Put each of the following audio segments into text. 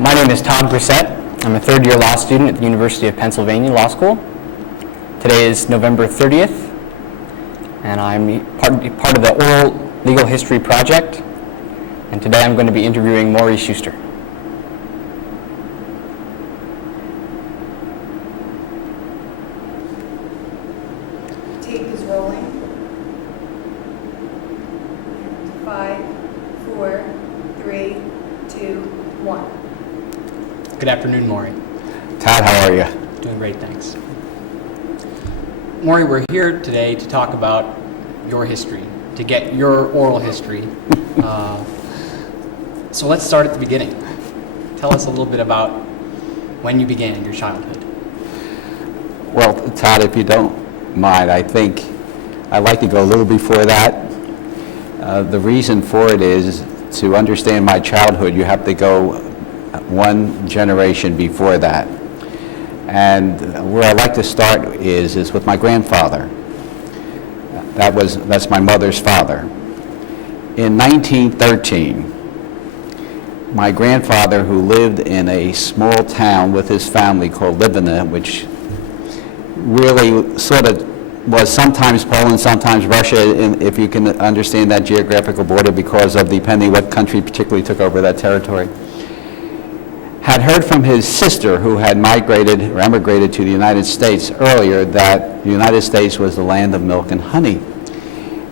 My name is Tom Grissett. I'm a third-year law student at the University of Pennsylvania Law School. Today is November 30th, and I'm part of the Oral Legal History Project, and today I'm going to be interviewing Maury Shuster. Tape is rolling. 5, 4, 3, 2, 1. Good afternoon, Maury. Todd, how are you? Doing great, thanks. Maury, we're here today to talk about your history, to get your oral history. So let's start at the beginning. Tell us a little bit about when you began your childhood. Well, Todd, if you don't mind, I think I'd like to go a little before that. The reason for it is to understand my childhood, you have to go one generation before that. And where I like to start is with my grandfather. That's my mother's father. In 1913, my grandfather, who lived in a small town with his family called Libana, which really sort of was sometimes Poland, sometimes Russia, if you can understand that geographical border, because of depending what country particularly took over that territory, had heard from his sister, who had migrated or emigrated to the United States earlier, that the United States was the land of milk and honey,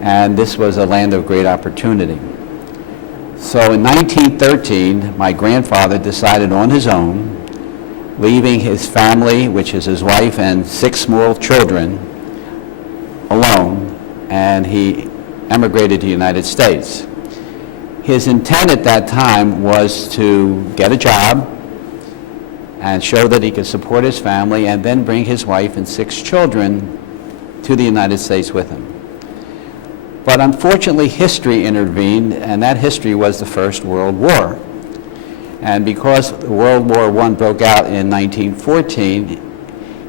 and this was a land of great opportunity. So in 1913, my grandfather decided on his own, leaving his family, which is his wife and 6 small children, alone, and he emigrated to the United States. His intent at that time was to get a job and show that he could support his family, and then bring his wife and 6 children to the United States with him. But unfortunately, history intervened, and that history was the First World War. And because World War I broke out in 1914,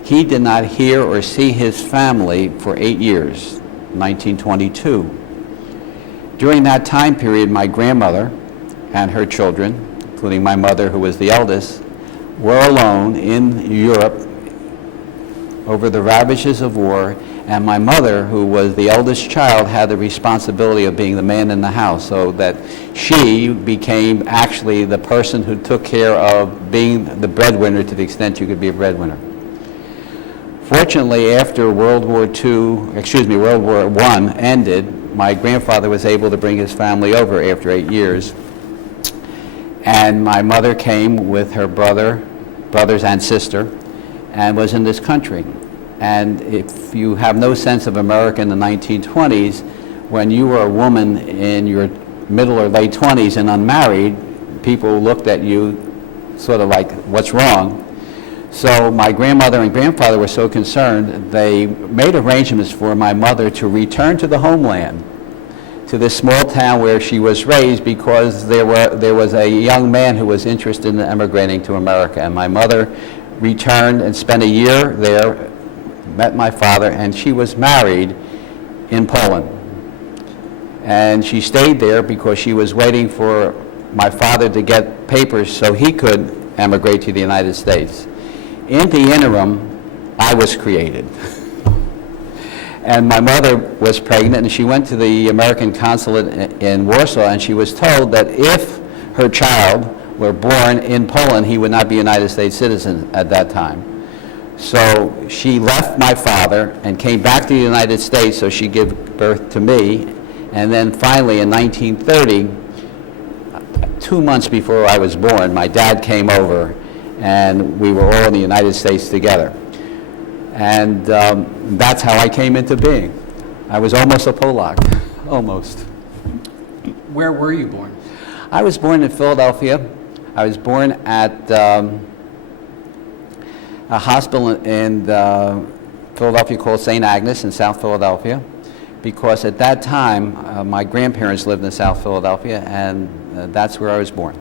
he did not hear or see his family for 8 years, 1922. During that time period, my grandmother and her children, including my mother, who was the eldest, were alone in Europe over the ravages of war, and my mother, who was the eldest child, had the responsibility of being the man in the house, so that she became actually the person who took care of being the breadwinner to the extent you could be a breadwinner. Fortunately, after World War I ended, my grandfather was able to bring his family over after 8 years. And my mother came with her brothers and sister, and was in this country. And if you have no sense of America in the 1920s, when you were a woman in your middle or late 20s and unmarried, people looked at you sort of like, what's wrong? So my grandmother and grandfather were so concerned, they made arrangements for my mother to return to the homeland, to this small town where she was raised, because there was a young man who was interested in emigrating to America. And my mother returned and spent a year there, met my father, and she was married in Poland. And she stayed there because she was waiting for my father to get papers so he could emigrate to the United States. In the interim, I was created. And my mother was pregnant, and she went to the American consulate in Warsaw, and she was told that if her child were born in Poland, he would not be a United States citizen at that time. So she left my father and came back to the United States so she'd give birth to me. And then finally in 1930, 2 months before I was born, my dad came over, and we were all in the United States together. And that's how I came into being. I was almost a Polak, almost. Where were you born? I was born in Philadelphia. I was born at a hospital in Philadelphia called St. Agnes in South Philadelphia, because at that time my grandparents lived in South Philadelphia, and that's where I was born.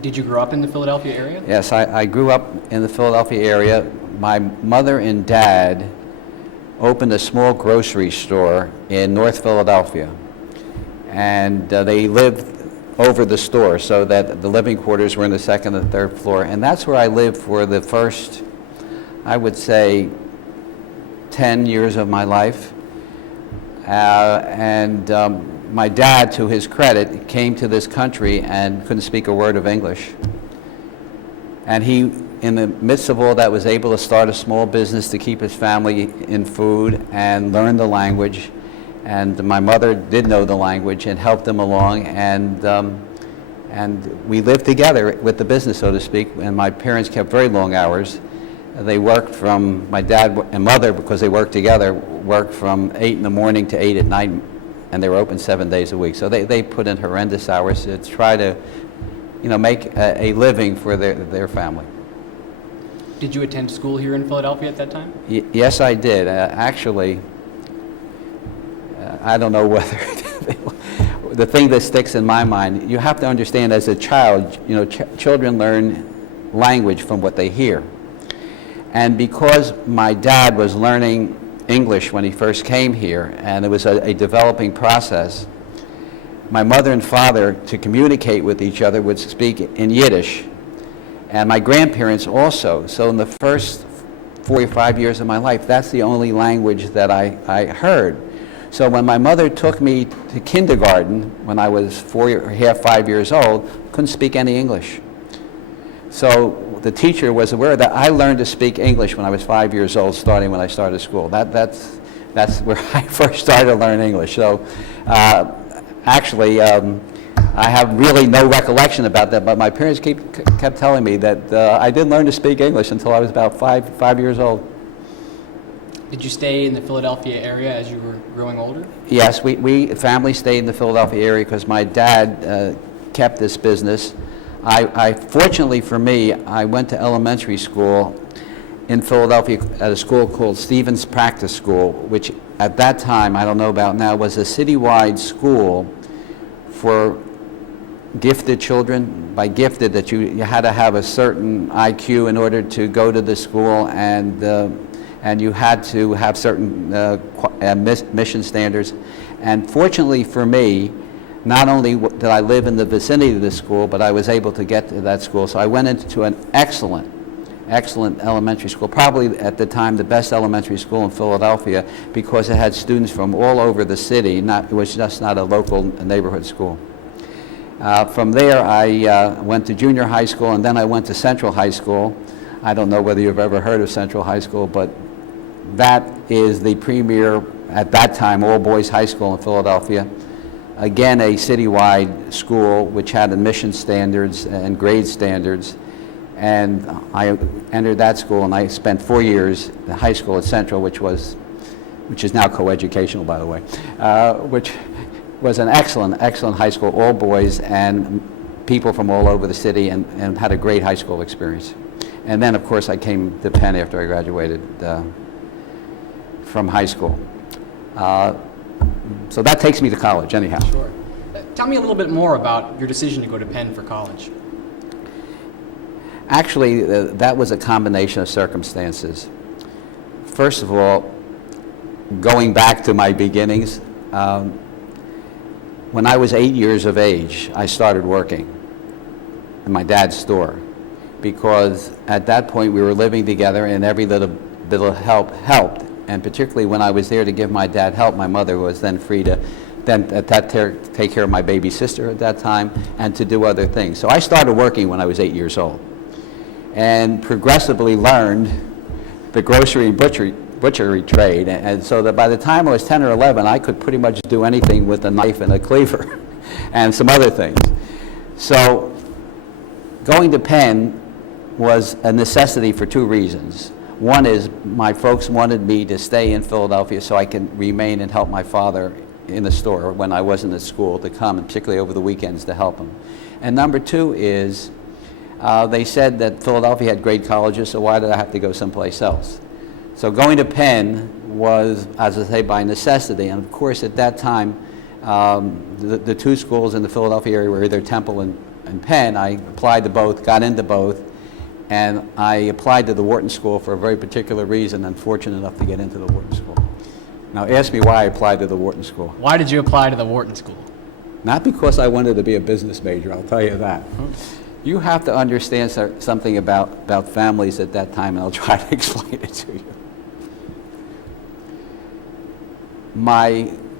Did you grow up in the Philadelphia area? Yes, I grew up in the Philadelphia area. My mother and dad opened a small grocery store in North Philadelphia, and they lived over the store, so that the living quarters were in the second and third floor. And that's where I lived for the first, I would say, 10 years of my life. My dad, to his credit, came to this country and couldn't speak a word of English. And he, in the midst of all that, was able to start a small business to keep his family in food and learn the language. And my mother did know the language and helped them along. And we lived together with the business, so to speak. And my parents kept very long hours. They worked from, my dad and mother, because they worked together, worked from 8 in the morning to 8 at night, and they were open 7 days a week. So they put in horrendous hours to try to, make a living for their family. Did you attend school here in Philadelphia at that time? Yes, I did. Actually, I don't know whether the thing that sticks in my mind, you have to understand, as a child, children learn language from what they hear. And because my dad was learning English when he first came here, and it was a developing process, my mother and father, to communicate with each other, would speak in Yiddish, and my grandparents also. So in the first 4 or 5 years of my life, that's the only language that I heard. So when my mother took me to kindergarten, when I was 4 or half, 5 years old, couldn't speak any English. So the teacher was aware that I learned to speak English when I was 5 years old, starting when I started school. That's where I first started to learn English. So actually, I have really no recollection about that, but my parents kept telling me that I didn't learn to speak English until I was about five years old. Did you stay in the Philadelphia area as you were growing older? Yes, we family stayed in the Philadelphia area because my dad kept this business. Fortunately for me, I went to elementary school in Philadelphia at a school called Stevens Practice School, which at that time, I don't know about now, was a citywide school for gifted children. By gifted, that you had to have a certain IQ in order to go to the school, and you had to have certain mission standards. And fortunately for me, not only did I live in the vicinity of the school, but I was able to get to that school. So I went into an excellent elementary school, probably at the time the best elementary school in Philadelphia, because it had students from all over the city. It was just not a local neighborhood school. From there, I went to junior high school, and then I went to Central High School. I don't know whether you've ever heard of Central High School, but that is the premier, at that time, all-boys high school in Philadelphia. Again, a citywide school which had admission standards and grade standards. And I entered that school, and I spent 4 years in high school at Central, which is now coeducational, by the way, which was an excellent high school, all boys and people from all over the city, and had a great high school experience. And then, of course, I came to Penn after I graduated from high school. So that takes me to college, anyhow. Sure. Tell me a little bit more about your decision to go to Penn for college. Actually, that was a combination of circumstances. First of all, going back to my beginnings, when I was 8 years of age, I started working in my dad's store, because at that point we were living together, and every little bit of help helped. And particularly when I was there to give my dad help, my mother was then free to take care of my baby sister at that time and to do other things. So I started working when I was 8 years old, and progressively learned the grocery and butchery trade. And so that by the time I was 10 or 11, I could pretty much do anything with a knife and a cleaver and some other things. So going to Penn was a necessity for two reasons. One is my folks wanted me to stay in Philadelphia so I can remain and help my father in the store when I wasn't at school, to come, and particularly over the weekends, to help him. And number two is they said that Philadelphia had great colleges, so why did I have to go someplace else? So going to Penn was, as I say, by necessity. And of course, at that time, the two schools in the Philadelphia area were either Temple and Penn. I applied to both, got into both, and I applied to the Wharton School for a very particular reason, and fortunate enough to get into the Wharton School. Now ask me why I applied to the Wharton School. Why did you apply to the Wharton School? Not because I wanted to be a business major, I'll tell you that. You have to understand something about families at that time, and I'll try to explain it to you.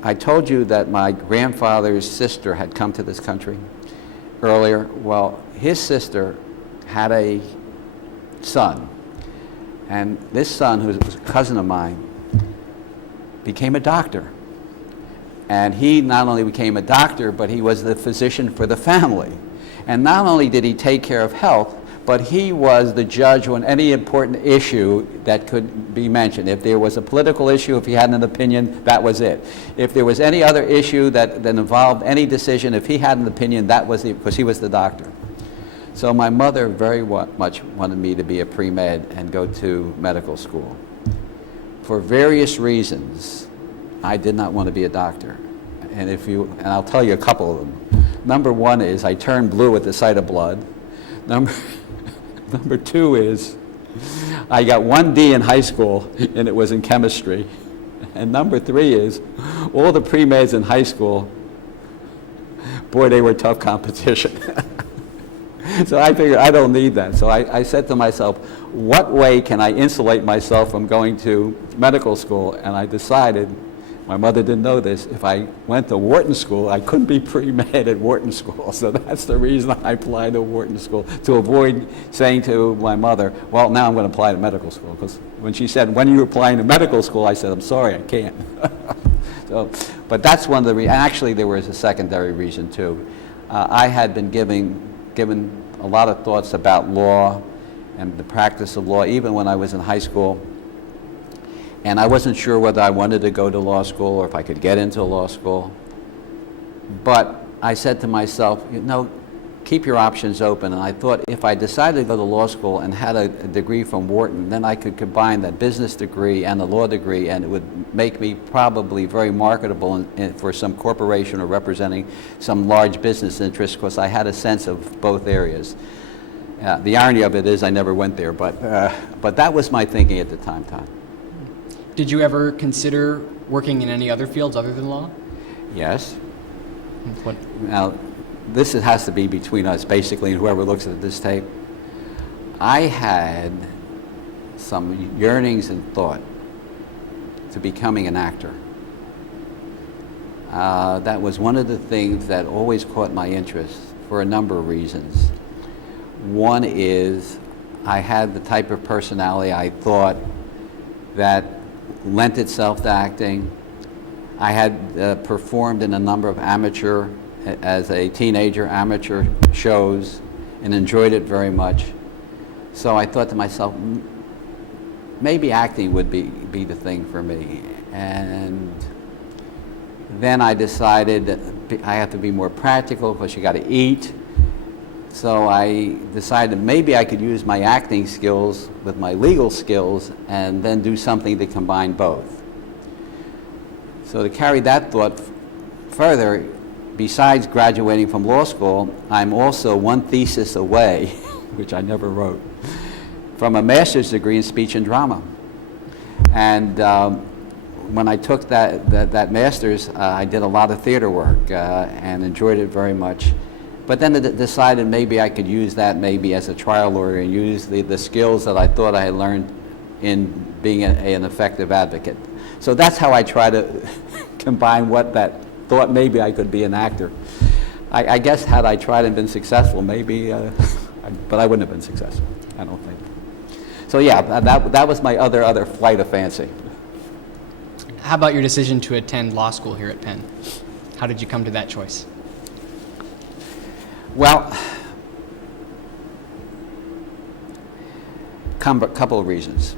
I told you that my grandfather's sister had come to this country earlier. Well, his sister had a son, and this son, who was a cousin of mine, became a doctor. And he not only became a doctor, but he was the physician for the family. And not only did he take care of health, but he was the judge on any important issue that could be mentioned. If there was a political issue, if he had an opinion, that was it. If there was any other issue that involved any decision, if he had an opinion, that was it, because he was the doctor. So my mother very much wanted me to be a pre-med and go to medical school. For various reasons, I did not want to be a doctor. And I'll tell you a couple of them. Number one is I turned blue at the sight of blood. Number two is I got 1 D in high school, and it was in chemistry. And number three is all the pre-meds in high school, boy, they were tough competition. So I figured I don't need that. So I said to myself, what way can I insulate myself from going to medical school? And I decided, my mother didn't know this, if I went to Wharton School, I couldn't be pre-med at Wharton School. So that's the reason I applied to Wharton School, to avoid saying to my mother, well, now I'm going to apply to medical school. Because when she said, when are you applying to medical school, I said, I'm sorry, I can't. But that's one of the reasons. Actually, there was a secondary reason, too. I had been given a lot of thoughts about law and the practice of law, even when I was in high school. And I wasn't sure whether I wanted to go to law school or if I could get into law school. But I said to myself, keep your options open. And I thought if I decided to go to law school and had a degree from Wharton, then I could combine that business degree and the law degree, and it would make me probably very marketable for some corporation or representing some large business interests, because I had a sense of both areas. The irony of it is I never went there, but that was my thinking at the time, Todd. Did you ever consider working in any other fields other than law? Yes. What? Now, this has to be between us, basically, and whoever looks at this tape. I had some yearnings and thought to becoming an actor. That was one of the things that always caught my interest for a number of reasons. One is I had the type of personality I thought that lent itself to acting. I had performed in a number of as a teenager, amateur shows, and enjoyed it very much. So I thought to myself, maybe acting would be the thing for me. And then I decided that I have to be more practical because you got to eat. So I decided maybe I could use my acting skills with my legal skills and then do something to combine both. So to carry that thought further, besides graduating from law school, I'm also one thesis away, which I never wrote, from a master's degree in speech and drama. And when I took that master's, I did a lot of theater work and enjoyed it very much. But then I decided maybe I could use that maybe as a trial lawyer and use the skills that I thought I had learned in being an effective advocate. So that's how I try to combine what that thought maybe I could be an actor. I guess had I tried and been successful, maybe, but I wouldn't have been successful, I don't think. So yeah, that was my other flight of fancy. How about your decision to attend law school here at Penn? How did you come to that choice? Well, a couple of reasons.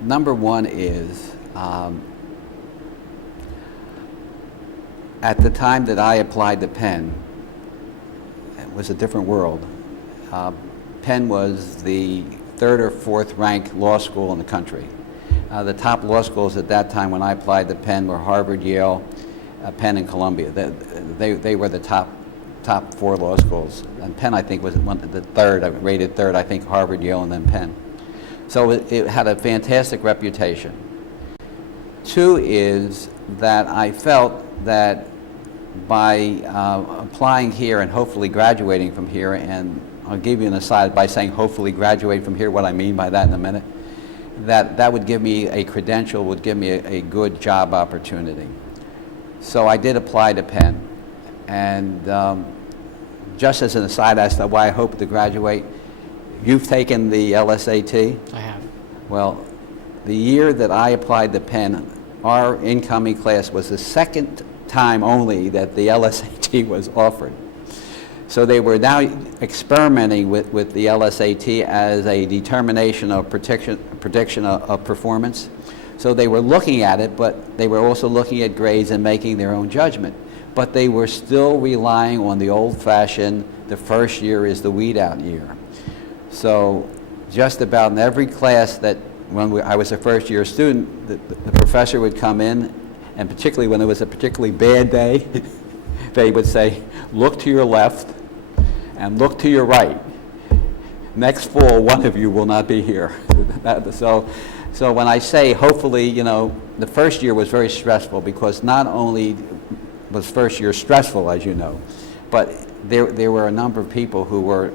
Number one is, at the time that I applied to Penn, it was a different world. Penn was the third or fourth ranked law school in the country. The top law schools at that time when I applied to Penn were Harvard, Yale, Penn, and Columbia. They were the top four law schools. And Penn, I think, was the third, rated third, I think Harvard, Yale, and then Penn. So it had a fantastic reputation. Two is that I felt that by applying here and hopefully graduating from here, and I'll give you an aside by saying hopefully graduate from here, what I mean by that in a minute, that would give me a credential, would give me a good job opportunity. So I did apply to Penn, and just as an aside as to why I hope to graduate, you've taken the LSAT? I have. Well, the year that I applied to Penn, our incoming class was the second time only that the LSAT was offered. So they were now experimenting with the LSAT as a determination of prediction of performance. So they were looking at it, but they were also looking at grades and making their own judgment. But they were still relying on the old-fashioned, the first year is the weed-out year. So just about in every class that when I was a first-year student, the professor would come in, and particularly when it was a particularly bad day, they would say, look to your left and look to your right. Next fall, one of you will not be here. So when I say hopefully, the first year was very stressful, because not only was first year stressful, as you know, but there were a number of people who were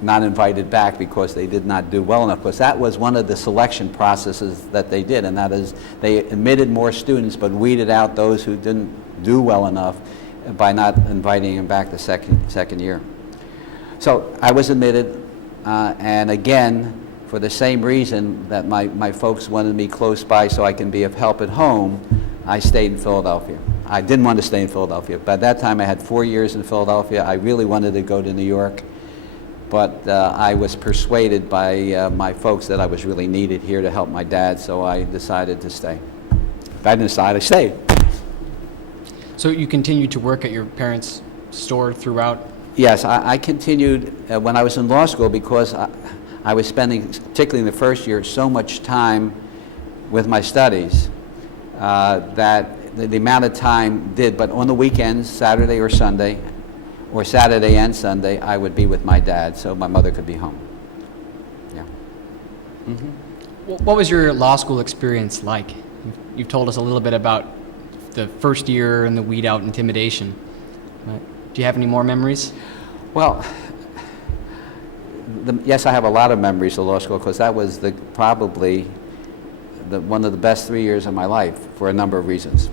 not invited back because they did not do well enough, because that was one of the selection processes that they did, and that is they admitted more students but weeded out those who didn't do well enough by not inviting them back the second year. So I was admitted, and again, for the same reason that my folks wanted me close by so I can be of help at home, I stayed in Philadelphia. I didn't want to stay in Philadelphia. By that time I had 4 years in Philadelphia. I really wanted to go to New York, but I was persuaded by my folks that I was really needed here to help my dad, so I decided to stay. If I didn't decide, I stayed. So you continued to work at your parents' store throughout? Yes, I continued when I was in law school, because I was spending, particularly in the first year, so much time with my studies that the amount of time did, but on the weekends, Saturday or Sunday, or Saturday and Sunday, I would be with my dad so my mother could be home. Yeah. What was your law school experience like? You've told us a little bit about the first year and the weed out intimidation. Do you have any more memories? Well, yes, I have a lot of memories of law school, because that was probably one of the best 3 years of my life for a number of reasons.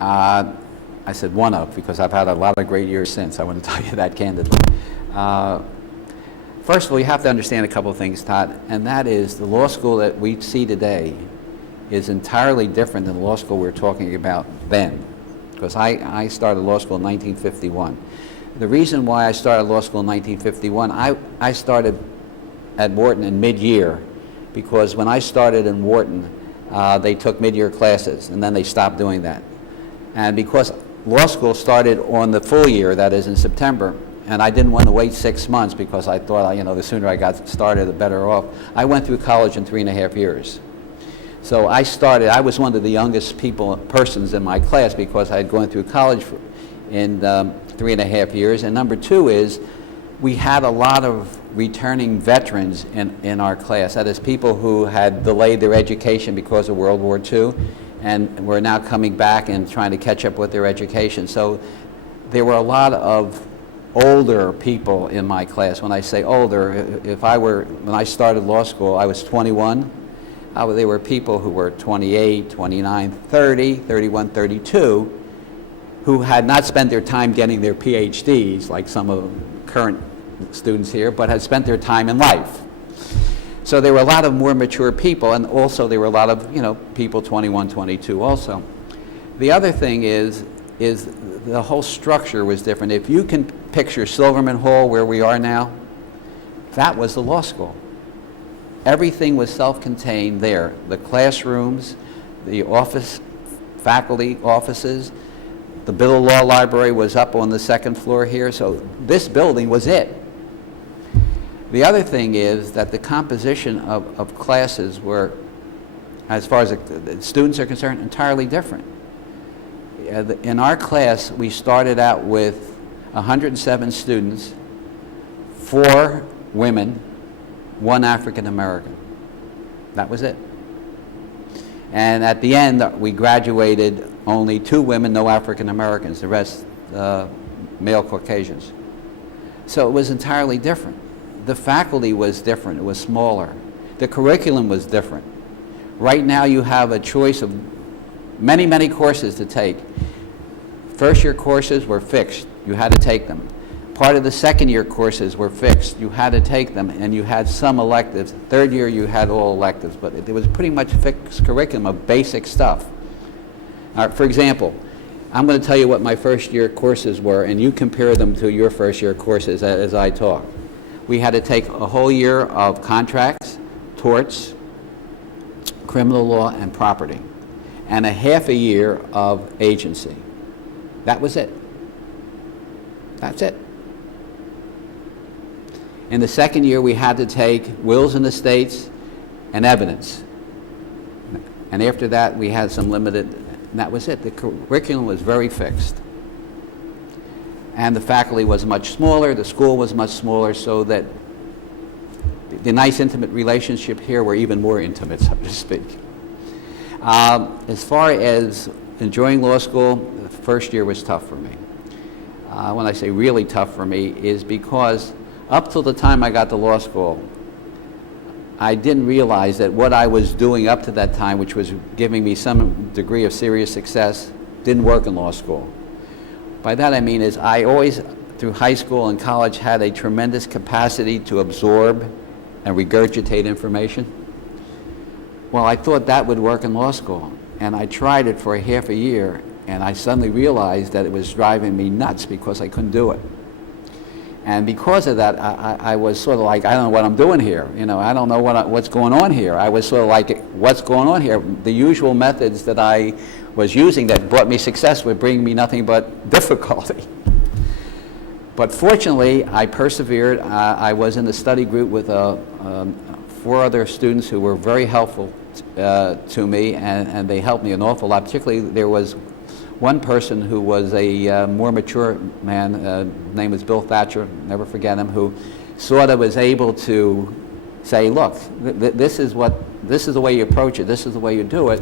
I said one of, because I've had a lot of great years since. I want to tell you that candidly. First of all, you have to understand a couple of things, Todd, and that is the law school that we see today is entirely different than the law school we were talking about then, because I started law school in 1951. The reason why I started law school in 1951, I started at Wharton in mid-year, because when I started in Wharton, they took mid-year classes, and then they stopped doing that. And because law school started on the full year, that is in September, and I didn't want to wait 6 months, because I thought, the sooner I got started, the better off. I went through college in 3.5 years. So I was one of the youngest persons in my class, because I had gone through college in 3.5 years. And number two is, we had a lot of returning veterans in our class. That is, people who had delayed their education because of World War II, and were now coming back and trying to catch up with their education. So there were a lot of older people in my class. When I say older, when I started law school, I was 21. There were people who were 28, 29, 30, 31, 32, who had not spent their time getting their PhDs, like some of the current students here, but had spent their time in life. So there were a lot of more mature people, and also there were a lot of, people 21, 22 also. The other thing is the whole structure was different. If you can picture Silverman Hall, where we are now, that was the law school. Everything was self-contained there. The classrooms, the faculty offices, the Bill of Law Library was up on the second floor here, so this building was it. The other thing is that the composition of classes were, as far as the students are concerned, entirely different. In our class, we started out with 107 students, 4 women, 1 African American. That was it. And at the end, we graduated only 2 women, no African Americans, the rest male Caucasians. So it was entirely different. The faculty was different, it was smaller. The curriculum was different. Right now you have a choice of many, many courses to take. First year courses were fixed, you had to take them. Part of the second year courses were fixed, you had to take them, and you had some electives. Third year you had all electives, but it was pretty much fixed curriculum of basic stuff. For example, I'm going to tell you what my first year courses were, and you compare them to your first year courses as I talk. We had to take a whole year of contracts, torts, criminal law, and property, and a half a year of agency. That was it. That's it. In the second year, we had to take wills and estates and evidence. And after that, we had some limited, and that was it. The curriculum was very fixed. And the faculty was much smaller, the school was much smaller, so that the nice intimate relationship here were even more intimate, so to speak. As far as enjoying law school, the first year was tough for me. When I say really tough for me, is because up till the time I got to law school, I didn't realize that what I was doing up to that time, which was giving me some degree of serious success, didn't work in law school. By that I mean is I always, through high school and college, had a tremendous capacity to absorb and regurgitate information. Well, I thought that would work in law school, and I tried it for a half a year, and I suddenly realized that it was driving me nuts because I couldn't do it. And because of that, I was sort of like, I don't know what I'm doing here. You know, I don't know what's going on here. I was sort of like, what's going on here? The usual methods that I was using that brought me success would bring me nothing but difficulty. But fortunately, I persevered. I was in the study group with 4 other students who were very helpful to me, and they helped me an awful lot. Particularly, there was one person who was a more mature man, his name was Bill Thatcher, never forget him, who sort of was able to say, look, this is the way you approach it, this is the way you do it.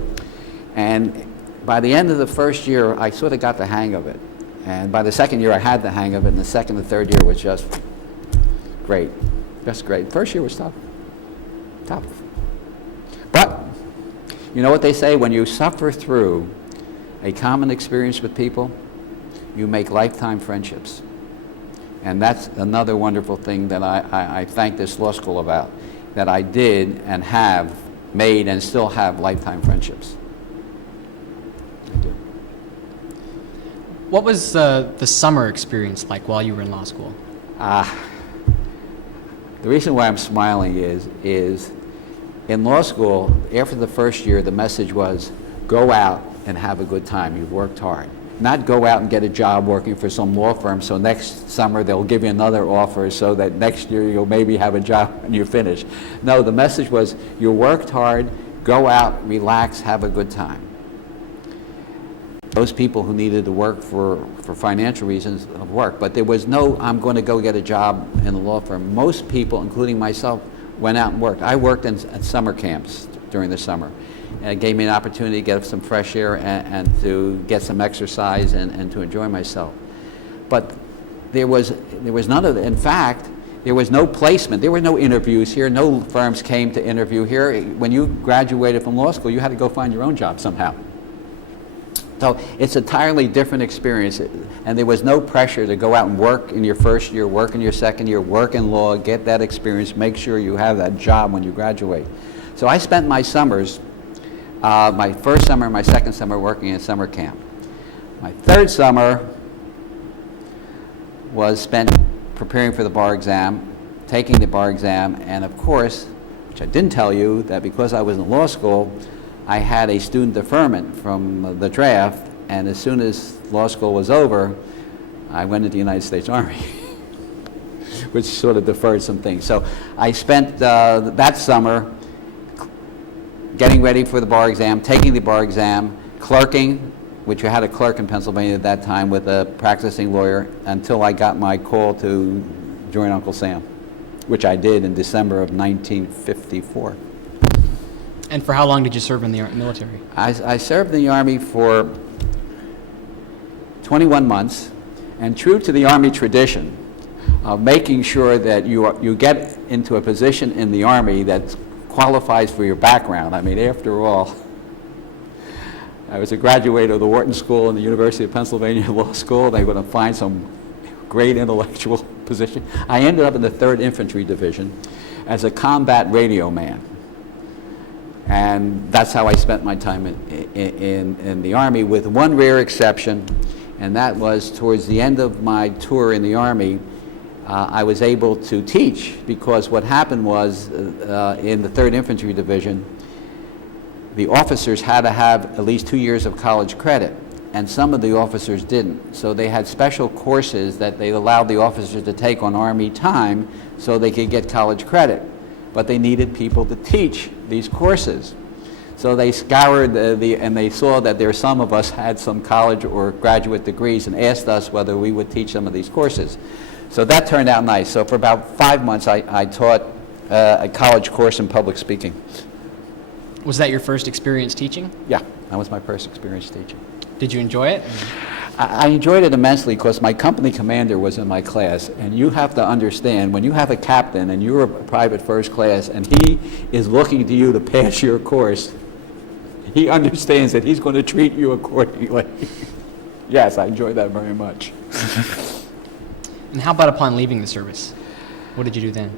And by the end of the first year, I sort of got the hang of it. And by the second year, I had the hang of it, and the second and third year was just great, just great. First year was tough. But, you know what they say, when you suffer through a common experience with people, you make lifetime friendships. And that's another wonderful thing that I thank this law school about, that I did and have made and still have lifetime friendships. I do. What was the summer experience like while you were in law school? The reason why I'm smiling is in law school, after the first year, the message was, go out and have a good time. You've worked hard. Not go out and get a job working for some law firm so next summer they'll give you another offer so that next year you'll maybe have a job when you finish. No, the message was, you worked hard, go out, relax, have a good time. Those people who needed to work for financial reasons of work, but there was no, I'm going to go get a job in a law firm. Most people, including myself, went out and worked. I worked at summer camps during the summer. And it gave me an opportunity to get some fresh air and to get some exercise and to enjoy myself. But there was none of that. In fact, there was no placement. There were no interviews here. No firms came to interview here. When you graduated from law school, you had to go find your own job somehow. So it's an entirely different experience. And there was no pressure to go out and work in your first year, work in your second year, work in law, get that experience, make sure you have that job when you graduate. So I spent my summers, my first summer and my second summer working in summer camp. My third summer was spent preparing for the bar exam, taking the bar exam, and of course, which I didn't tell you, that because I was in law school, I had a student deferment from the draft, and as soon as law school was over, I went into the United States Army, which sort of deferred some things. So I spent that summer getting ready for the bar exam, taking the bar exam, clerking, which I had a clerk in Pennsylvania at that time with a practicing lawyer, until I got my call to join Uncle Sam, which I did in December of 1954. And for how long did you serve in the military? I served in the Army for 21 months, and true to the Army tradition of making sure that you get into a position in the Army that qualifies for your background. I mean, after all, I was a graduate of the Wharton School and the University of Pennsylvania Law School. They were going to find some great intellectual position. I ended up in the 3rd Infantry Division as a combat radio man. And that's how I spent my time in the Army, with one rare exception, and that was towards the end of my tour in the Army, I was able to teach, because what happened was in the 3rd Infantry Division, the officers had to have at least 2 years of college credit, and some of the officers didn't. So they had special courses that they allowed the officers to take on Army time so they could get college credit. But they needed people to teach these courses. So they scoured and they saw that there some of us had some college or graduate degrees and asked us whether we would teach some of these courses. So that turned out nice. So for about 5 months I taught a college course in public speaking. Was that your first experience teaching? Yeah, that was my first experience teaching. Did you enjoy it? I enjoyed it immensely because my company commander was in my class, and you have to understand, when you have a captain and you're a private first class and he is looking to you to pass your course, he understands that he's going to treat you accordingly. Yes, I enjoyed that very much. And how about upon leaving the service? What did you do then?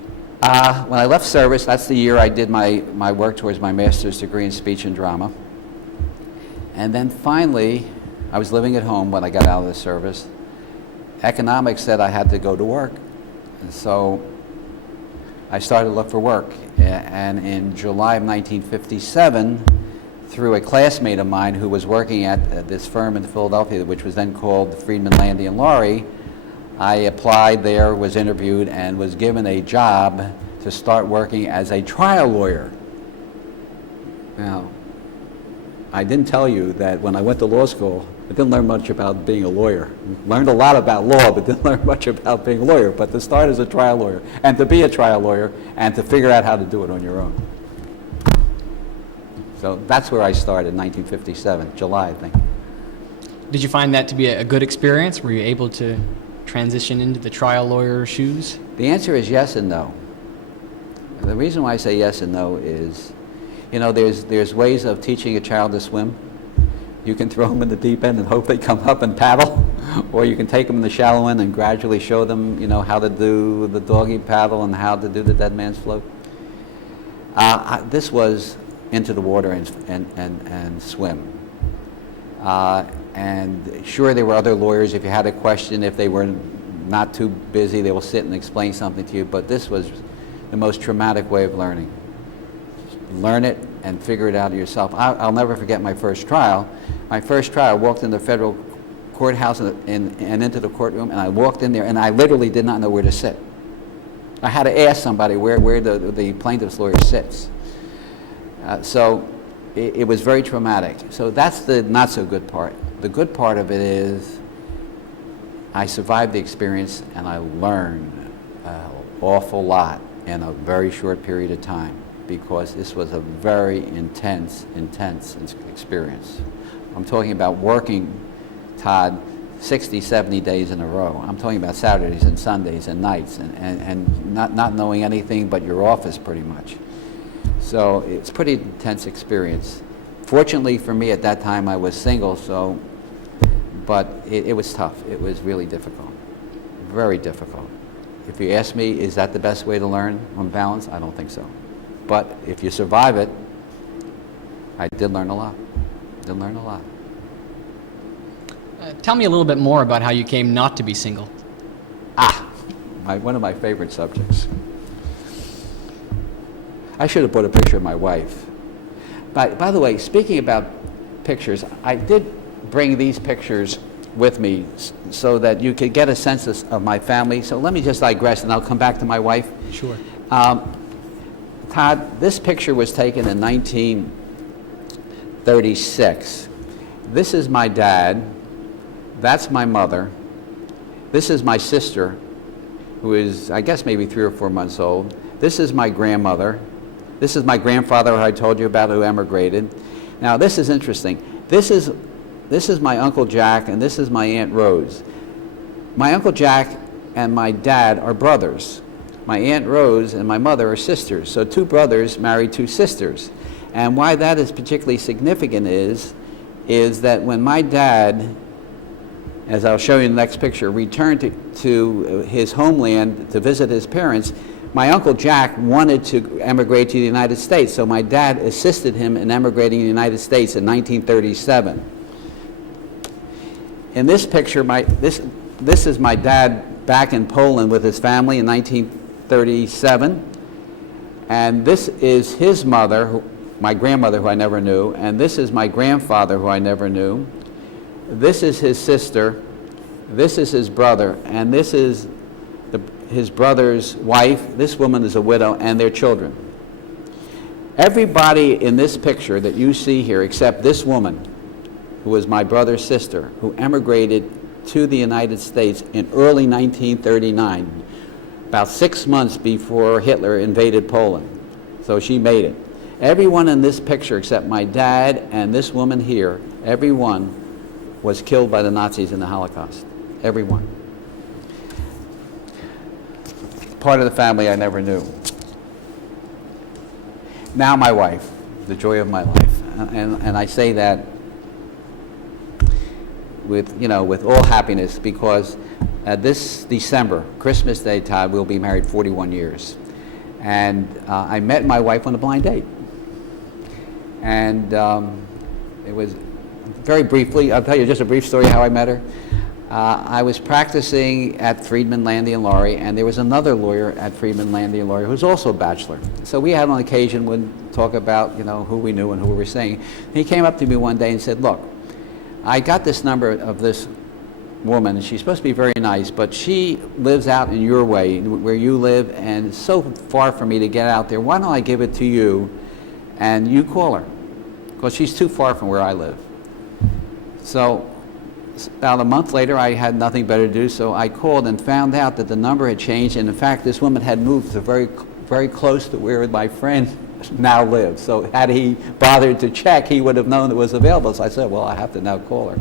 When I left service, that's the year I did my work towards my master's degree in speech and drama. And then finally, I was living at home when I got out of the service. Economics said I had to go to work. And so I started to look for work. And in July of 1957, through a classmate of mine who was working at this firm in Philadelphia, which was then called Friedman, Landy and Laurie, I applied there, was interviewed, and was given a job to start working as a trial lawyer. Now, I didn't tell you that when I went to law school, I didn't learn much about being a lawyer. Learned a lot about law, but didn't learn much about being a lawyer. But to start as a trial lawyer, and to be a trial lawyer, and to figure out how to do it on your own. So that's where I started in 1957, July, I think. Did you find that to be a good experience? Were you able to transition into the trial lawyer shoes? The answer is yes and no. The reason why I say yes and no is, you know, there's ways of teaching a child to swim. You can throw them in the deep end and hope they come up and paddle, or you can take them in the shallow end and gradually show them, you know, how to do the doggy paddle and how to do the dead man's float. This was into the water and swim. And sure, there were other lawyers. If you had a question, if they were not too busy, they will sit and explain something to you. But this was the most traumatic way of learning. Learn it and figure it out yourself. I'll never forget my first trial. My first trial, I walked in the federal courthouse and into the courtroom, and I walked in there, and I literally did not know where to sit. I had to ask somebody where the plaintiff's lawyer sits. So it was very traumatic. So that's the not so good part. The good part of it is I survived the experience, and I learned an awful lot in a very short period of time, because this was a very intense experience. I'm talking about working, Todd, 60, 70 days in a row. I'm talking about Saturdays and Sundays and nights and not knowing anything but your office pretty much. So it's a pretty intense experience. Fortunately for me at that time I was single, but it was tough. It was really difficult, very difficult. If you ask me, is that the best way to learn on balance? I don't think so. But if you survive it, I did learn a lot. Tell me a little bit more about how you came not to be single. One of my favorite subjects. I should have put a picture of my wife. By the way, speaking about pictures, I did bring these pictures with me so that you could get a sense of my family. So let me just digress, and I'll come back to my wife. Sure. Todd, this picture was taken in 1936. This is my dad. That's my mother. This is my sister, who is, I guess, maybe 3 or 4 months old. This is my grandmother. This is my grandfather, who I told you about, who emigrated. Now, this is interesting. This is this is my Uncle Jack, and this is my Aunt Rose. My Uncle Jack and my dad are brothers. My Aunt Rose and my mother are sisters. So two brothers married two sisters. And why that is particularly significant is that when my dad, as I'll show you in the next picture, returned to his homeland to visit his parents, my Uncle Jack wanted to emigrate to the United States. So my dad assisted him in emigrating to the United States in 1937. In this picture, this is my dad back in Poland with his family in 1937. And this is his mother, my grandmother, who I never knew. And this is my grandfather, who I never knew. This is his sister. This is his brother. And this is his brother's wife. This woman is a widow, and their children. Everybody in this picture that you see here, except this woman, who was my brother's sister, who emigrated to the United States in early 1939, about 6 months before Hitler invaded Poland. So she made it. Everyone in this picture, except my dad and this woman here, everyone was killed by the Nazis in the Holocaust. Everyone. Part of the family I never knew. Now my wife, the joy of my life. And I say that with all happiness, because this December, Christmas Day, Todd, we'll be married 41 years. And I met my wife on a blind date. And it was very briefly, I'll tell you just a brief story how I met her. I was practicing at Friedman, Landy & Laurie, and there was another lawyer at Friedman, Landy & Laurie who was also a bachelor. So we had on occasion would talk about, who we knew and who we were seeing. He came up to me one day and said, look, I got this number of this woman, and she's supposed to be very nice, but she lives out in your way, where you live, and it's so far for me to get out there. Why don't I give it to you, and you call her? Because she's too far from where I live. So about a month later, I had nothing better to do, so I called and found out that the number had changed, and in fact, this woman had moved to very, very close to where my friend now lives. So had he bothered to check, he would have known it was available. So I said, well, I have to now call her.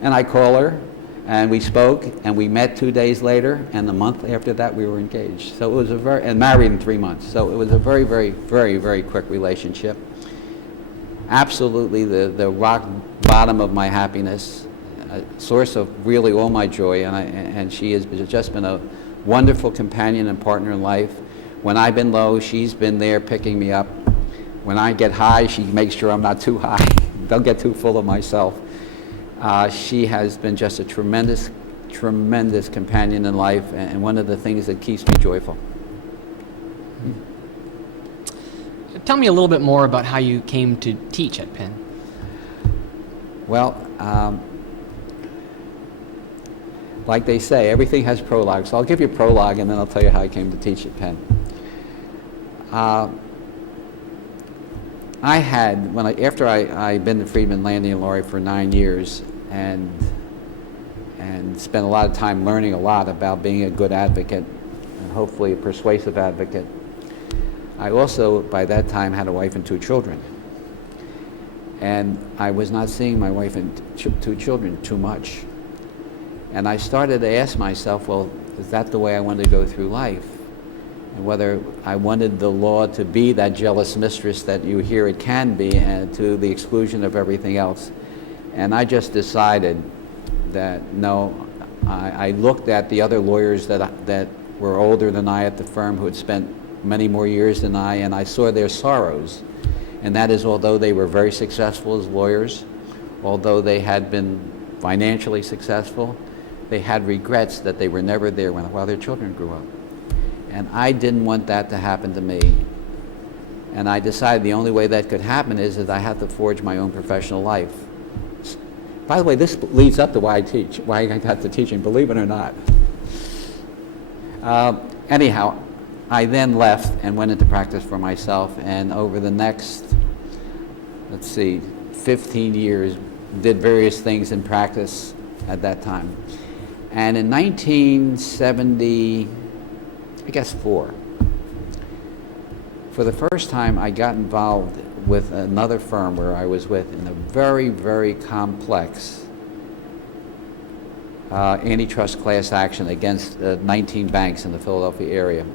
And I call her, and we spoke, and we met 2 days later, and the month after that, we were engaged. So it was and married in 3 months. So it was a very, very, very, very quick relationship. Absolutely the rock bottom of my happiness, a source of really all my joy, and she has just been a wonderful companion and partner in life. When I've been low, she's been there picking me up. When I get high, she makes sure I'm not too high. Don't get too full of myself. She has been just a tremendous, tremendous companion in life, and one of the things that keeps me joyful. Tell me a little bit more about how you came to teach at Penn. Well, like they say, everything has prologue. So I'll give you a prologue, and then I'll tell you how I came to teach at Penn. After I'd been to Friedman, Landy & Laurie for 9 years, and spent a lot of time learning a lot about being a good advocate, and hopefully a persuasive advocate. I also, by that time, had a wife and 2 children. And I was not seeing my wife and 2 children too much. And I started to ask myself, well, is that the way I wanted to go through life? And whether I wanted the law to be that jealous mistress that you hear it can be, and to the exclusion of everything else. And I just decided that no, I looked at the other lawyers that were older than I at the firm, who had spent many more years than I, and I saw their sorrows. And that is, although they were very successful as lawyers, although they had been financially successful, they had regrets that they were never there while their children grew up. And I didn't want that to happen to me. And I decided the only way that could happen is that I had to forge my own professional life. By the way, this leads up to why I teach, why I got to teaching, believe it or not. Anyhow, I then left and went into practice for myself, and over the next, 15 years, did various things in practice at that time. And in 1974, for the first time, I got involved with another firm where I was with in a very, very complex antitrust class action against 19 banks in the Philadelphia area.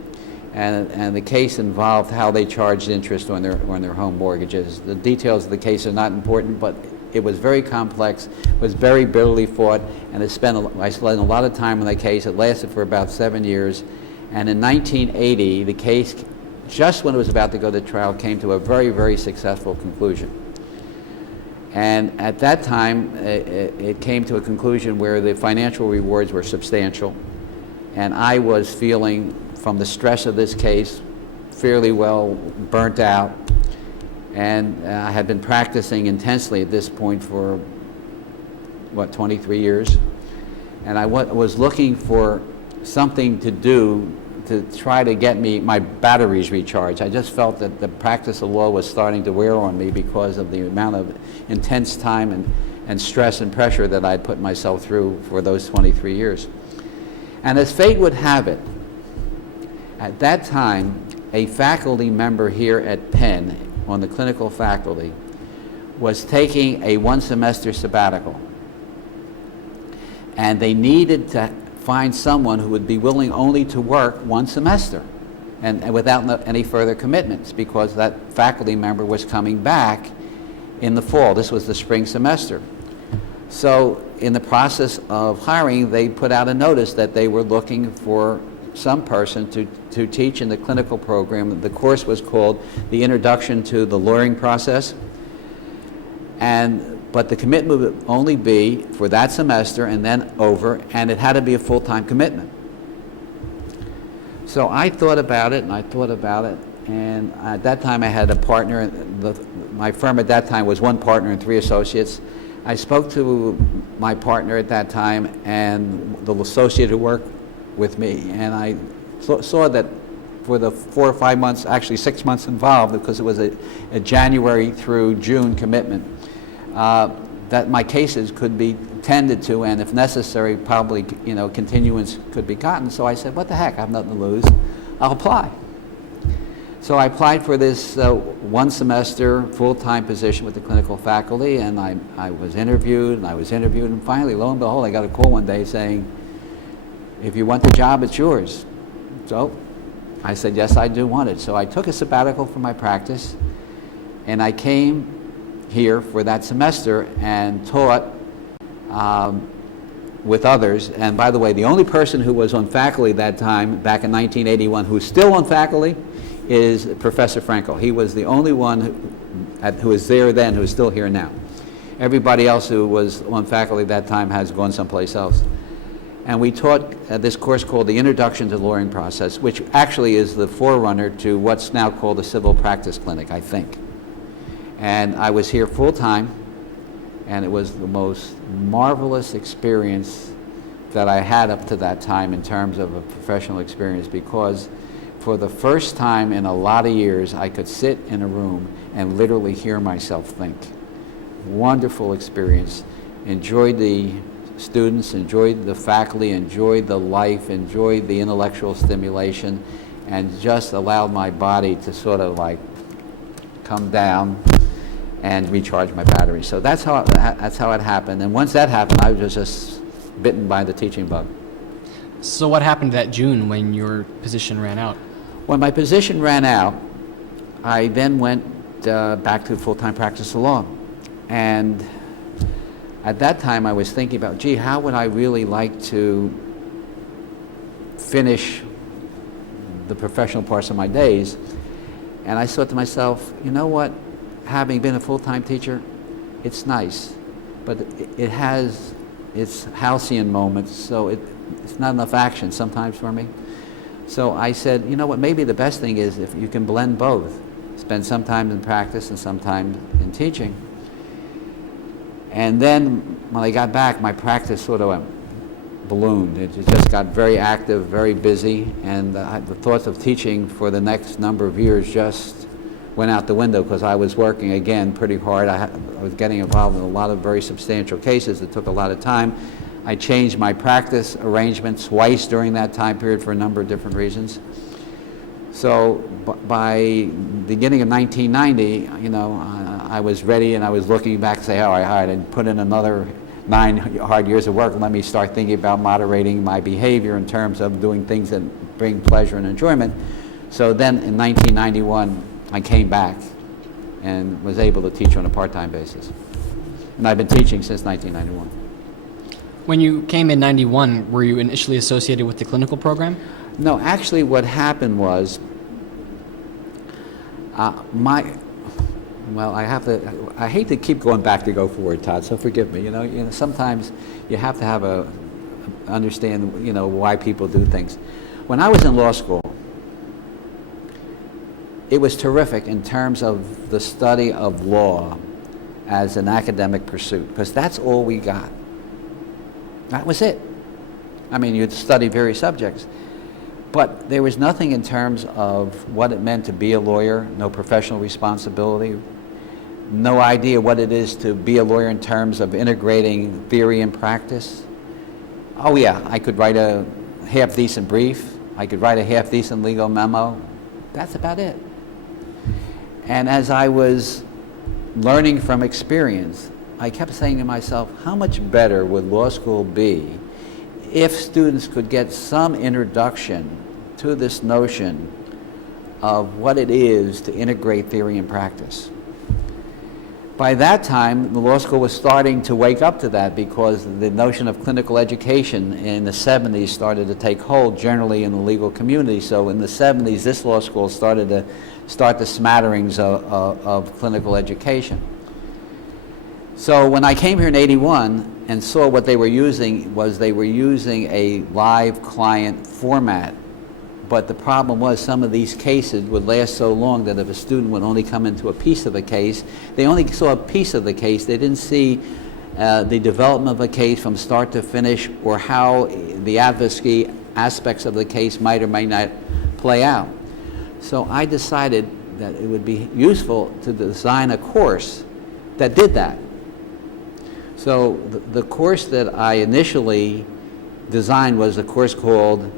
And the case involved how they charged interest on their home mortgages. The details of the case are not important, but it was very complex, was very bitterly fought, and I spent a lot of time on the case. It lasted for about 7 years. And in 1980, the case, just when it was about to go to trial, came to a very, very successful conclusion. And at that time, it came to a conclusion where the financial rewards were substantial, and I was feeling, from the stress of this case, fairly well burnt out, and I had been practicing intensely at this point for, 23 years, and I was looking for something to do to try to get my batteries recharged. I just felt that the practice of law was starting to wear on me because of the amount of intense time and stress and pressure that I'd put myself through for those 23 years. And as fate would have it, at that time, a faculty member here at Penn on the clinical faculty was taking a one-semester sabbatical. And they needed to find someone who would be willing only to work one semester and without any further commitments, because that faculty member was coming back in the fall. This was the spring semester. So in the process of hiring, they put out a notice that they were looking for some person to teach in the clinical program. The course was called The Introduction to the Lawyering Process, but the commitment would only be for that semester and then over, and it had to be a full-time commitment. So I thought about it, and at that time I had a partner. My firm at that time was one partner and 3 associates. I spoke to my partner at that time and the associate who worked with me, and I saw that for the 4 or 5 months, actually 6 months involved, because it was a January through June commitment, that my cases could be tended to, and if necessary, probably continuance could be gotten. So I said, what the heck, I have nothing to lose, I'll apply. So I applied for this one semester full-time position with the clinical faculty, and I was interviewed, and finally, lo and behold, I got a call one day saying, if you want the job, it's yours. So I said, yes, I do want it. So I took a sabbatical from my practice, and I came here for that semester and taught with others. And by the way, the only person who was on faculty that time, back in 1981, who's still on faculty, is Professor Frankel. He was the only one who was there then, who is still here now. Everybody else who was on faculty at that time has gone someplace else. And we taught this course called The Introduction to the Lawyering Process, which actually is the forerunner to what's now called the Civil Practice Clinic, I think. And I was here full time, and it was the most marvelous experience that I had up to that time in terms of a professional experience, because for the first time in a lot of years, I could sit in a room and literally hear myself think. Wonderful experience. Enjoyed the students, enjoyed the faculty, enjoyed the life, enjoyed the intellectual stimulation, and just allowed my body to sort of like come down and recharge my battery. So that's how it happened. And once that happened, I was just bitten by the teaching bug. So what happened that June when your position ran out? When my position ran out, I then went back to full-time practice of law. And at that time, I was thinking about, gee, how would I really like to finish the professional parts of my days? And I thought to myself, you know what? Having been a full-time teacher, it's nice, but it has its halcyon moments, so it's not enough action sometimes for me. So I said, you know what, maybe the best thing is if you can blend both, spend some time in practice and some time in And then when I got back, my practice sort of ballooned. It just got very active, very busy, and the thoughts of teaching for the next number of years just went out the window, because I was working again pretty hard. I was getting involved in a lot of very substantial cases that took a lot of time. I changed my practice arrangement twice during that time period for a number of different reasons. So by beginning of 1990, I was ready, and I was looking back to say, all right, and put in another 9 hard years of work. Let me start thinking about moderating my behavior in terms of doing things that bring pleasure and enjoyment. So then in 1991, I came back and was able to teach on a part-time basis. And I've been teaching since 1991. When you came in 91, were you initially associated with the clinical program? No, actually what happened was, I hate to keep going back to go forward, Todd, so forgive me. You know, sometimes you have to have understand, why people do things. When I was in law school, it was terrific in terms of the study of law as an academic pursuit, because that's all we got. That was it. I mean, you'd study various subjects, but there was nothing in terms of what it meant to be a lawyer, no professional responsibility, no idea what it is to be a lawyer in terms of integrating theory and practice. Oh yeah, I could write a half-decent brief, I could write a half-decent legal memo. That's about it. And as I was learning from experience, I kept saying to myself, how much better would law school be if students could get some introduction to this notion of what it is to integrate theory and practice. By that time, the law school was starting to wake up to that, because the notion of clinical education in the 70s started to take hold generally in the legal community. So in the 70s, this law school started to start the smatterings of clinical education. So when I came here in 81 and saw what they were using, they were using a live client format. But the problem was some of these cases would last so long that if a student would only come into a piece of the case, they only saw a piece of the case. They didn't see the development of a case from start to finish, or how the advocacy aspects of the case might or might not play out. So I decided that it would be useful to design a course that did that. So the course that I initially designed was a course called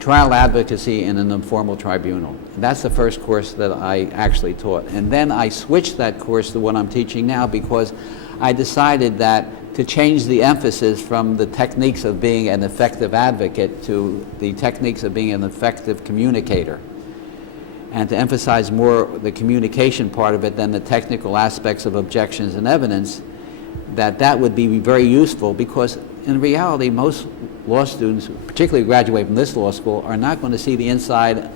Trial Advocacy in an Informal Tribunal. And that's the first course that I actually taught. And then I switched that course to what I'm teaching now, because I decided that to change the emphasis from the techniques of being an effective advocate to the techniques of being an effective communicator, and to emphasize more the communication part of it than the technical aspects of objections and evidence, that would be very useful, because in reality most law students, particularly graduate from this law school, are not going to see the inside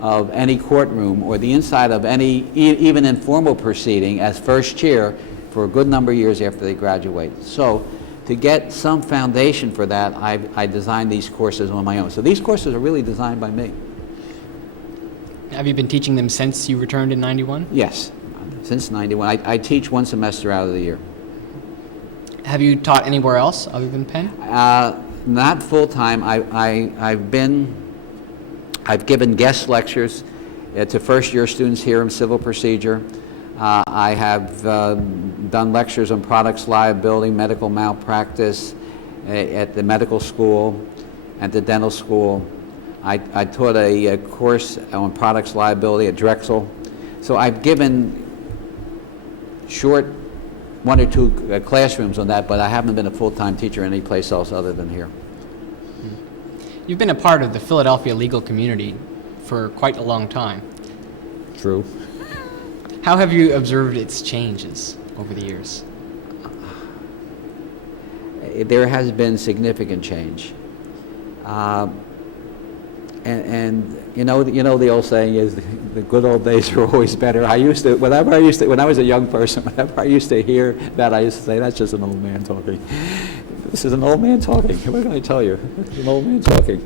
of any courtroom or the inside of any even informal proceeding as first chair for a good number of years after they graduate. So to get some foundation for that, I designed these courses on my own. So these courses are really designed by me. Have you been teaching them since you returned in 91? Yes, since 91. I teach one semester out of the year. Have you taught anywhere else other than Penn? Not full-time. I've given guest lectures to first-year students here in civil procedure. I have done lectures on products liability, medical malpractice at the medical school, at the dental school. I taught a course on products liability at Drexel. So I've given short 1 or 2 classrooms on that, but I haven't been a full-time teacher anyplace else other than here. You've been a part of the Philadelphia legal community for quite a long time. True. How have you observed its changes over the years? There has been significant change. And you know the old saying is the good old days are always better. When I was a young person, whenever I used to hear that, I used to say, that's just an old man talking. This is an old man talking. What can I tell you? It's an old man talking.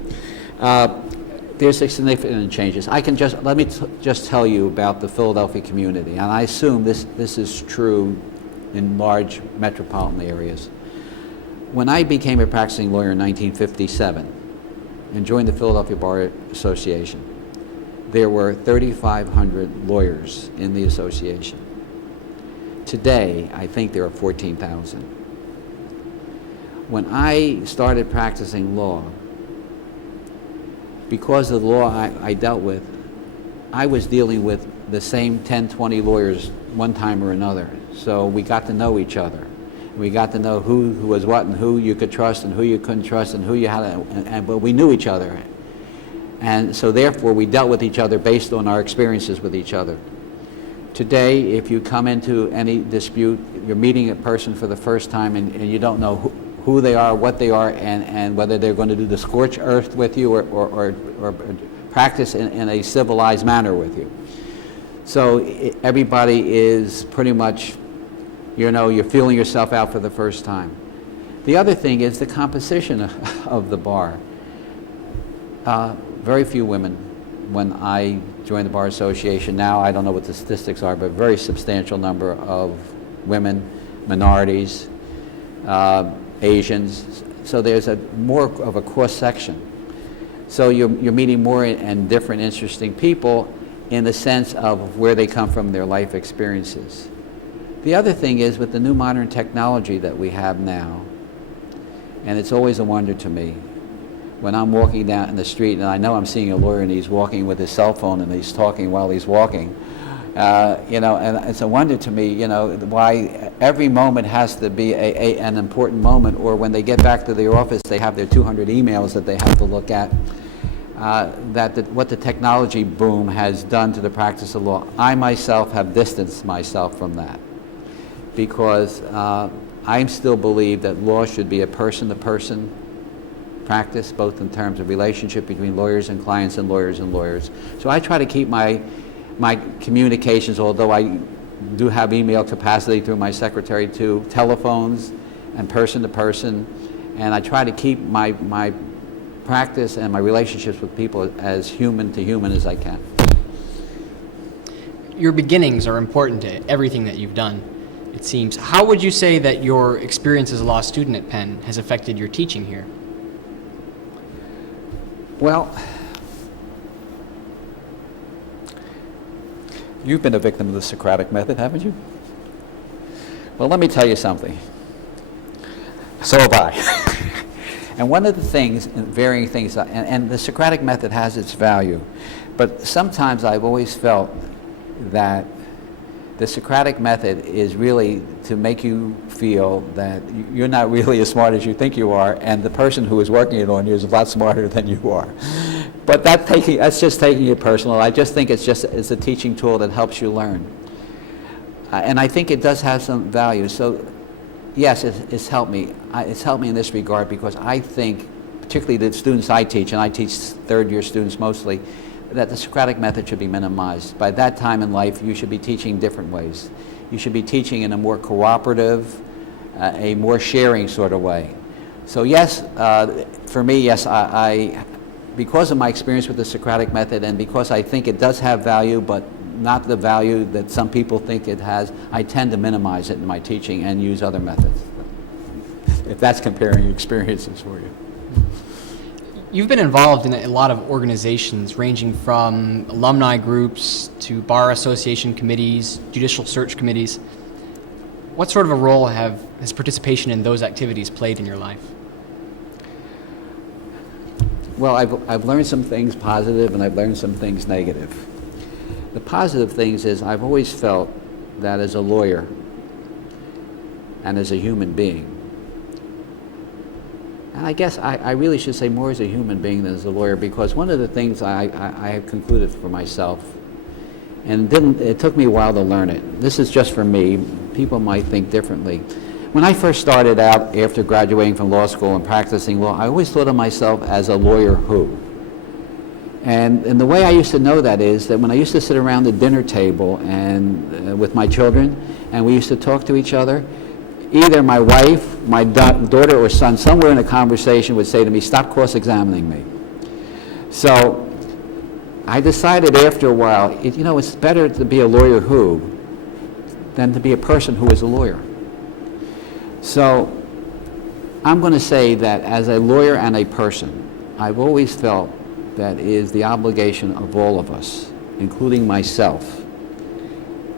There's significant changes. Let me just tell you about the Philadelphia community, and I assume this is true in large metropolitan areas. When I became a practicing lawyer in 1957 and joined the Philadelphia Bar Association, there were 3,500 lawyers in the association. Today, I think there are 14,000. When I started practicing law, because of the law I dealt with, I was dealing with the same 10, 20 lawyers one time or another. So we got to know each other. We got to know who was what and who you could trust and who you couldn't trust and who you had to, but we knew each other. And so therefore we dealt with each other based on our experiences with each other. Today, if you come into any dispute, you're meeting a person for the first time and you don't know who they are, what they are, and whether they're going to do the scorched earth with you or practice in a civilized manner with you. So everybody is pretty much, you're feeling yourself out for the first time. The other thing is the composition of the bar. Very few women. When I joined the Bar Association, now I don't know what the statistics are, but a very substantial number of women, minorities, Asians. So there's more of a cross section. So you're meeting more and different interesting people in the sense of where they come from, their life experiences. The other thing is with the new modern technology that we have now, and it's always a wonder to me, when I'm walking down in the street and I know I'm seeing a lawyer and he's walking with his cell phone and he's talking while he's walking, and it's a wonder to me, why every moment has to be an important moment, or when they get back to their office, they have their 200 emails that they have to look at. What the technology boom has done to the practice of law. I myself have distanced myself from that because I still believe that law should be a person-to-person practice, both in terms of relationship between lawyers and clients and lawyers and lawyers. So I try to keep my communications, although I do have email capacity through my secretary, to telephones and person-to-person, and I try to keep my practice and my relationships with people as human to human as I can. Your beginnings are important to everything that you've done, it seems. How would you say that your experience as a law student at Penn has affected your teaching here? Well, you've been a victim of the Socratic method, haven't you? Well, let me tell you something. So have I. And one of the things, varying things, and the Socratic method has its value, but sometimes I've always felt that the Socratic method is really to make you feel that you're not really as smart as you think you are, and the person who is working it on you is a lot smarter than you are. But that's just taking it personal. I just think it's a teaching tool that helps you learn. And I think it does have some value. So yes, it's helped me. It's helped me in this regard because I think, particularly the students I teach, and I teach third-year students mostly, that the Socratic method should be minimized. By that time in life, you should be teaching different ways. You should be teaching in a more cooperative, a more sharing sort of way. So yes, for me, yes, I because of my experience with the Socratic method and because I think it does have value, but not the value that some people think it has, I tend to minimize it in my teaching and use other methods. If that's comparing experiences for you. You've been involved in a lot of organizations ranging from alumni groups to bar association committees, judicial search committees. What sort of a role has participation in those activities played in your life? Well, I've learned some things positive and I've learned some things negative. The positive things is I've always felt that as a lawyer and as a human being, and I guess I really should say more as a human being than as a lawyer, because one of the things I have concluded for myself, and it took me a while to learn it. This is just for me. People might think differently. When I first started out after graduating from law school and practicing law, I always thought of myself as a lawyer who. And the way I used to know that is that when I used to sit around the dinner table and with my children, and we used to talk to each other, either my wife, my daughter, or son, somewhere in a conversation would say to me, "Stop cross-examining me." So I decided after a while, it's better to be a lawyer who than to be a person who is a lawyer. So I'm going to say that as a lawyer and a person, I've always felt that it is the obligation of all of us, including myself,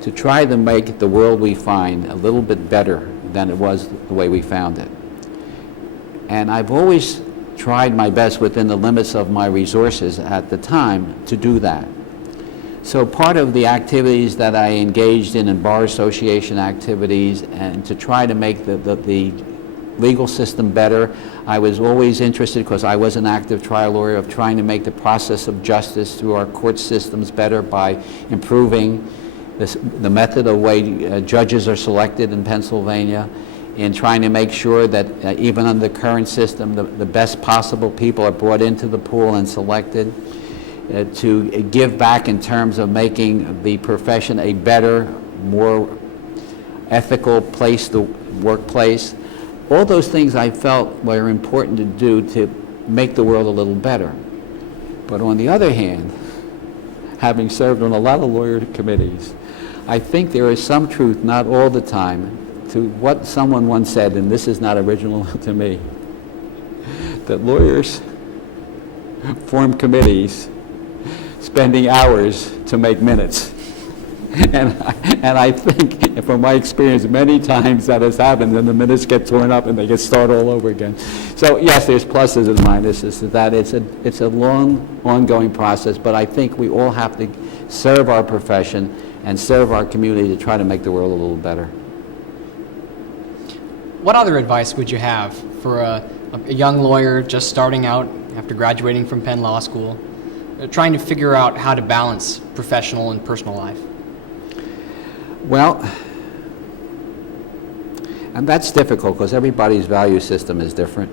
to try to make the world we find a little bit better than it was the way we found it. And I've always tried my best within the limits of my resources at the time to do that. So part of the activities that I engaged in bar association activities, and to try to make the legal system better, I was always interested, because I was an active trial lawyer, of trying to make the process of justice through our court systems better by improving the method of way judges are selected in Pennsylvania, in trying to make sure that even under the current system, the best possible people are brought into the pool and selected, to give back in terms of making the profession a better, more ethical workplace. All those things I felt were important to do to make the world a little better. But on the other hand, having served on a lot of lawyer committees, I think there is some truth, not all the time, to what someone once said, and this is not original to me, that lawyers form committees spending hours to make minutes. And I think, from my experience, many times that has happened, and the minutes get torn up and they get started all over again. So yes, there's pluses and minuses to that. It's a long, ongoing process, but I think we all have to serve our profession and serve our community to try to make the world a little better. What other advice would you have for a young lawyer just starting out after graduating from Penn Law School, trying to figure out how to balance professional and personal life? Well, and that's difficult because everybody's value system is different.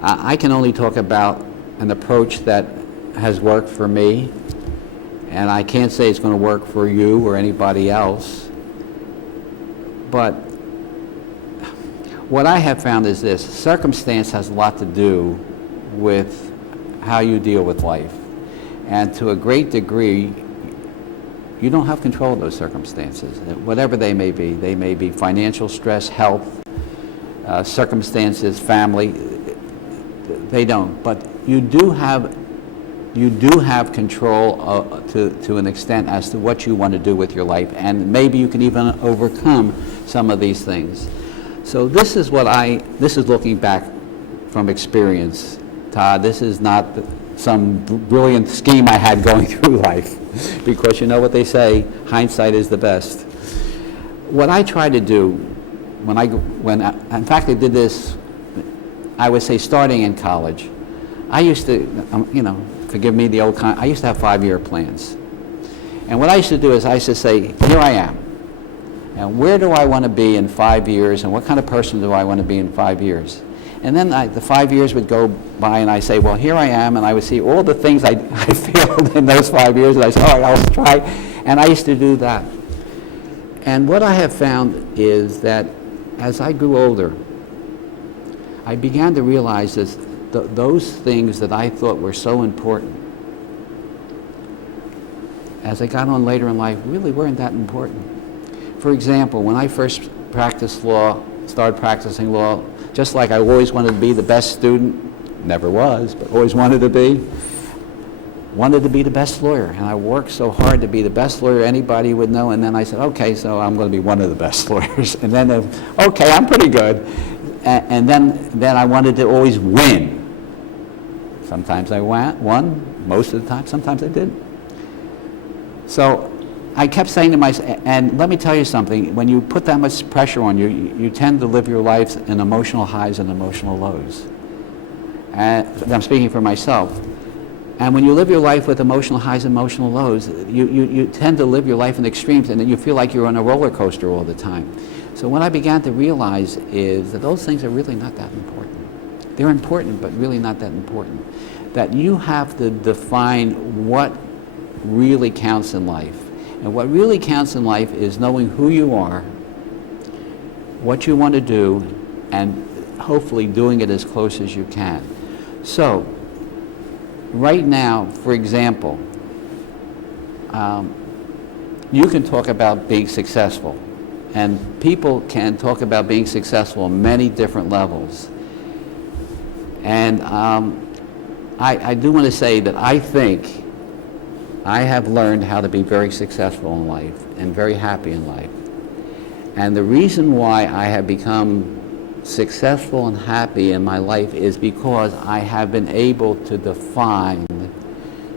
I can only talk about an approach that has worked for me, and I can't say it's going to work for you or anybody else. But what I have found is this: circumstance has a lot to do with how you deal with life. And to a great degree, you don't have control of those circumstances, whatever they may be. They may be financial stress, health, circumstances, family. They don't. But you do have control to an extent as to what you want to do with your life, and maybe you can even overcome some of these things. So this is looking back from experience, Todd. This is not some brilliant scheme I had going through life, because you know what they say, hindsight is the best. What I tried to do in fact I did this, I would say starting in college. I used to, forgive me the old I used to have 5-year plans. And what I used to do is I used to say, here I am, and where do I want to be in 5 years, and what kind of person do I want to be in 5 years? And then the 5 years would go by, and I say, well, here I am, and I would see all the things I failed in those 5 years, and I say, all right, I'll try. And I used to do that. And what I have found is that as I grew older, I began to realize that those things that I thought were so important, as I got on later in life, really weren't that important. For example, when I first started practicing law, just like I always wanted to be the best student, never was, but always wanted to be the best lawyer. And I worked so hard to be the best lawyer anybody would know, and then I said, okay, so I'm going to be one of the best lawyers. And then, okay, I'm pretty good. And then I wanted to always win. Sometimes I won, most of the time, sometimes I didn't. So I kept saying to myself, and let me tell you something, when you put that much pressure on you, you tend to live your life in emotional highs and emotional lows. And I'm speaking for myself. And when you live your life with emotional highs and emotional lows, you tend to live your life in extremes, and then you feel like you're on a roller coaster all the time. So what I began to realize is that those things are really not that important. They're important, but really not that important. That you have to define what really counts in life. And what really counts in life is knowing who you are, what you want to do, and hopefully doing it as close as you can. So, right now, for example, you can talk about being successful, and people can talk about being successful on many different levels. And I do want to say that I think I have learned how to be very successful in life and very happy in life. And the reason why I have become successful and happy in my life is because I have been able to define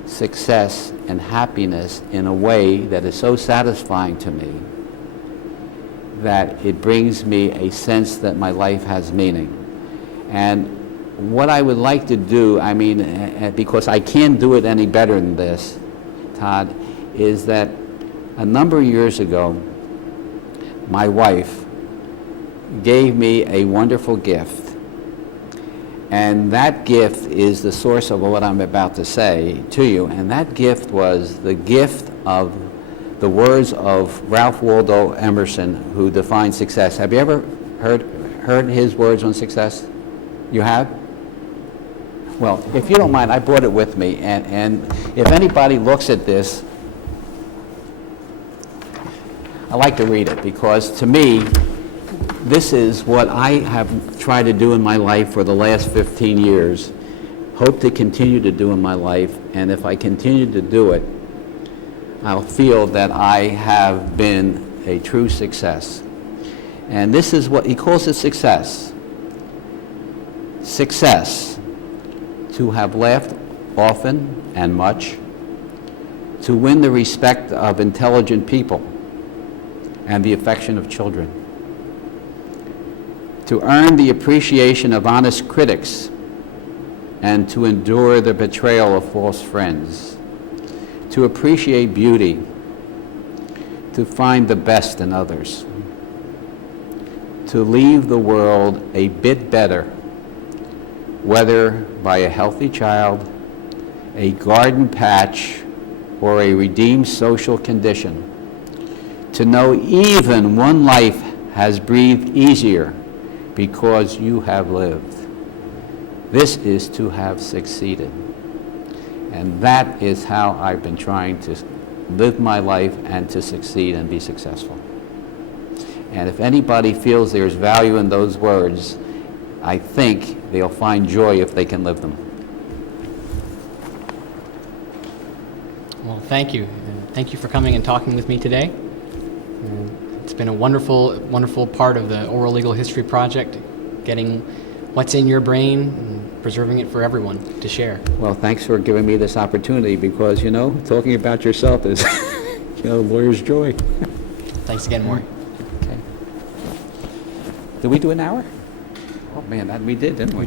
success and happiness in a way that is so satisfying to me that it brings me a sense that my life has meaning. And what I would like to do, I mean, because I can't do it any better than this, Todd, is that a number of years ago, my wife gave me a wonderful gift. And that gift is the source of what I'm about to say to you. And that gift was the gift of the words of Ralph Waldo Emerson, who defined success. Have you ever heard his words on success? You have? Well, if you don't mind, I brought it with me. And if anybody looks at this, I like to read it, because to me, this is what I have tried to do in my life for the last 15 years, hope to continue to do in my life, and if I continue to do it, I'll feel that I have been a true success. And this is what he calls it: success. Success, to have laughed often and much, to win the respect of intelligent people and the affection of children, to earn the appreciation of honest critics and to endure the betrayal of false friends, to appreciate beauty, to find the best in others, to leave the world a bit better, whether by a healthy child, a garden patch, or a redeemed social condition, to know even one life has breathed easier because you have lived. This is to have succeeded. And that is how I've been trying to live my life and to succeed and be successful. And if anybody feels there's value in those words, I think they'll find joy if they can live them. Well, thank you. And thank you for coming and talking with me today. And it's been a wonderful, wonderful part of the Oral Legal History Project, getting what's in your brain and preserving it for everyone to share. Well, thanks for giving me this opportunity, because, talking about yourself is, lawyer's joy. Thanks again, Maury. Okay. Did we do an hour? Oh, man, we did, didn't we?